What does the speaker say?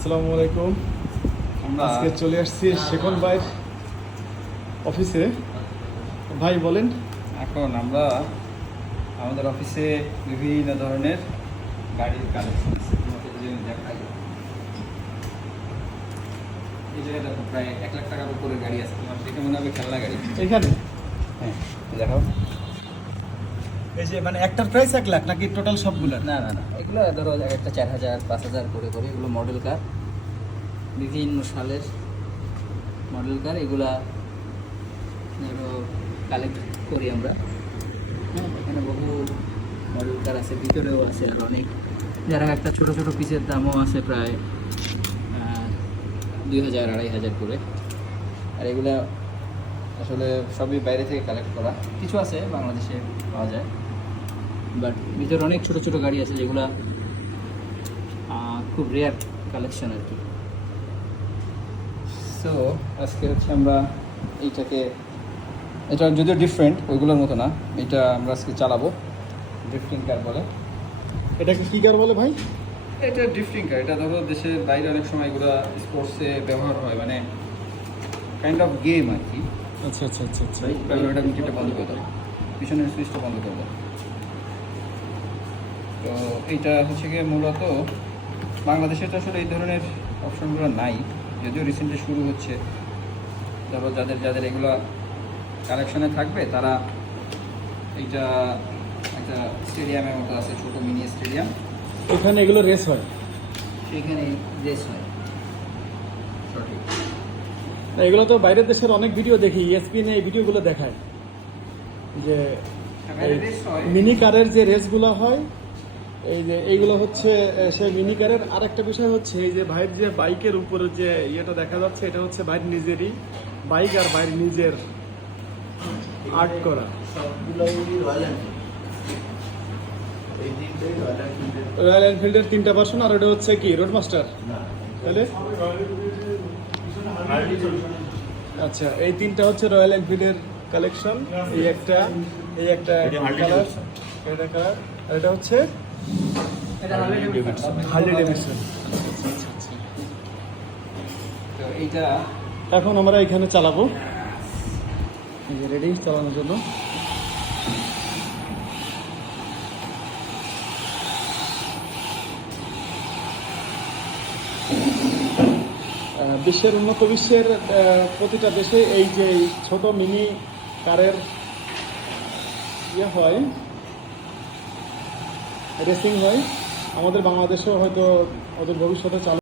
আসসালামু আলাইকুম। আজকে চলে আসছি শেখন ভাইয়ের অফিসে। ভাই বলেন। এখন আমরা আমাদের অফিসে বিভিন্ন ধরনের গাড়ির কালেকশন আছে, তোমাকে যদি আমি দেখাই। এই জায়গায় দেখো প্রায় 1 লাখ টাকার উপরে গাড়ি আছে, তোমার দেখে মনে হবে খেলনা গাড়ি। এখানে হ্যাঁ দেখাও। এই যে মানে একটার প্রাইস 1 লাখ নাকি টোটাল সবগুলোর? না না না, এগুলো ধরো একটা 4,000 5,000 করে করে এগুলো মডেল কার, বিভিন্ন সালের মডেল কার। এগুলা ধরো কালেক্ট করি আমরা। হ্যাঁ, এখানে বহু মডেল কার আছে, ভিতরেও আছে আর অনেক, যারা একটা ছোট ছোট পিসের দামও আছে প্রায় 2,000 2,500 করে। আর এগুলা আসলে সবই বাইরে থেকে কালেক্ট করা, কিছু আছে বাংলাদেশে পাওয়া যায়, বাট ভিতরে অনেক ছোট ছোট গাড়ি আছে যেগুলা খুব রেয়ার কালেকশন আর কি। সো আজকে হচ্ছে আমরা এইটাকে, এটা যদিও ডিফারেন্ট ওইগুলোর মতো না, এটা আমরা আজকে চালাবো। ড্রিফটিং কার বলে এটাকে কি কার বলে ভাই? এটা ড্রিফটিং কার। এটা ধরো দেশের বাইরে অনেক সময় এগুলো স্পোর্টসে ব্যবহার হয়, মানে কাইন্ড অফ গেম আর কি। আচ্ছা আচ্ছা আচ্ছা আচ্ছা। এটা মিটারটা বন্ধ করে দাও, পিছনের সুইচটা বন্ধ করে দাও। তো এইটা হচ্ছে গিয়ে মূলত বাংলাদেশে তো আসলে এই ধরনের অপশনগুলো নাই, যদিও রিসেন্টলি শুরু হচ্ছে। ধরো যাদের যাদের এগুলো কালেকশনে থাকবে তারা, এইটা একটা স্টেডিয়ামের মতো আছে, ছোটো মিনি স্টেডিয়াম, এখানে এগুলো রেস হয়? সেইখানে রেস হয়। সঠিক। না, এগুলো তো বাইরের দেশের অনেক ভিডিও দেখি, ESPN এই ভিডিওগুলো দেখায় যে রেস হয়। মিনি কারের যে রেসগুলো হয়, এই যে এইগুলো হচ্ছে সেই মিনি কারের। আরেকটা বিষয় হচ্ছে এই যে ভাইয়ের যে বাইকের উপরে যে ইয়েটা দেখা যাচ্ছে, এটা হচ্ছে ভাইয়ের নিজেরই বাইক আর ভাইয়ের নিজের আর্ট করা। রয়্যাল এনফিল্ডের 3টা ভার্সন, আর ওটা হচ্ছে কি রোডমাস্টার তাহলে? আচ্ছা, এই 3টা হচ্ছে রয়্যাল এনফিল্ডের কালেকশন। এই একটা কালার, এটা কালার, আর এটা হচ্ছে হার্লি ডেভিডসন। তো এইটা এখন আমরা এখানে চালাবো, রেডি চালানোর জন্য। বিশ্বের উন্নত বিশ্বের প্রতিটা দেশে এই যে ছোট মিনি কারের ইয়ে হয়, রেসিং হয়। আমাদের বাংলাদেশেও হয়তো ওদের ভবিষ্যতে চালু